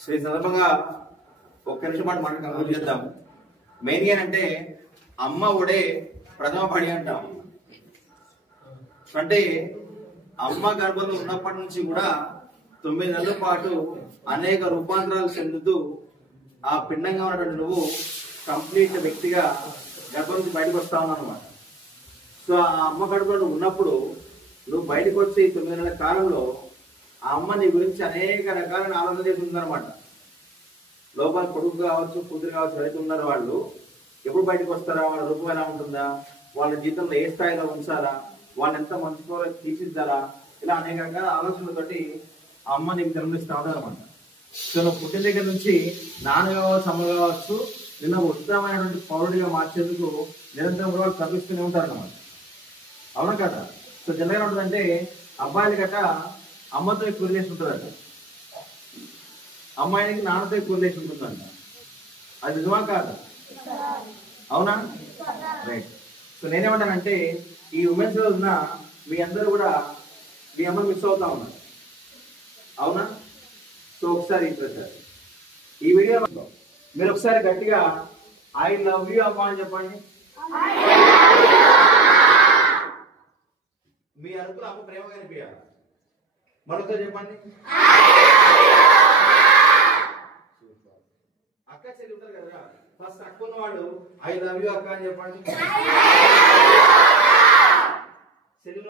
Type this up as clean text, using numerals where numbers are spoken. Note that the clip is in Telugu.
సో ఈ సందర్భంగా ఒక్క నిమిషం పాటు మనం కంక్లూడ్ చేద్దాం. మెయిన్ ఏంటంటే అమ్మ ఒడే ప్రథమ పడి అంటాం. అంటే అమ్మ గర్భంలో ఉన్నప్పటి నుంచి కూడా 9 నెలల పాటు అనేక రూపాంతరాలు చెందుతూ ఆ పిండంగా ఉన్నటువంటి నువ్వు కంప్లీట్ వ్యక్తిగా గర్భం నుంచి బయటకు వస్తా ఉన్నావు అనమాట. సో ఆ అమ్మ గర్భంలో ఉన్నప్పుడు నువ్వు బయటకు వచ్చి 9 నెలల కాలంలో ఆ అమ్మ నీ గురించి అనేక రకాలైన ఆలోచన చేసి ఉందన్నమాట. లోపల కొడుకు కావచ్చు, కూతురు కావచ్చు, ఎవరైతే ఉన్నారో వాళ్ళు ఎప్పుడు బయటకు వస్తారా, వాళ్ళ రూపం ఎలా ఉంటుందా, వాళ్ళ జీవితంలో ఏ స్థాయిలో ఉంచాలా, వాళ్ళని ఎంత మంచిగా తీర్చిద్దారా, ఇలా అనేక రకాల ఆలోచనలతోటి ఆ అమ్మ నీకు జన్మనిస్తా ఉంటారన్నమాట. సో నువ్వు పుట్టిన దగ్గర నుంచి నాన్న కావచ్చు, అమ్మ కావచ్చు, నిన్న ఉత్తమమైనటువంటి పౌరుడిగా మార్చేందుకు నిరంతరం కూడా వాళ్ళు తప్పిస్తూనే ఉంటారు అన్నమాట. అవునా కదా? సో జనరల్గా ఉంటుందంటే అబ్బాయిలు గట్ట అమ్మతో ఎక్కువ రిలేషన్ ఉంటుందంట, అమ్మాయికి నాన్నతో ఎక్కువ రిలేషన్ ఉంటుందంట. అది నిజమా కాదా? అవునా? రైట్. సో నేనేమంటానంటే ఈ ఉమెన్స్ డే రోజున మీ అందరూ కూడా మీ అమ్మని మిస్ అవుతా ఉన్నారు. అవునా? సో ఒకసారి ఈ వీడియో మీరు ఒకసారి గట్టిగా ఐ లవ్ యూ అమ్మ అని చెప్పండి. మీ అరుపులు అమ్మ ప్రేమ కనిపించాలి. మరొకసారి చెప్పండి. అక్క చెల్లి ఉంటారు కదా, ఫస్ట్ అక్క ఉన్నవాడు ఐ లవ్ యూ అక్క అని చెప్పండి. చెల్లి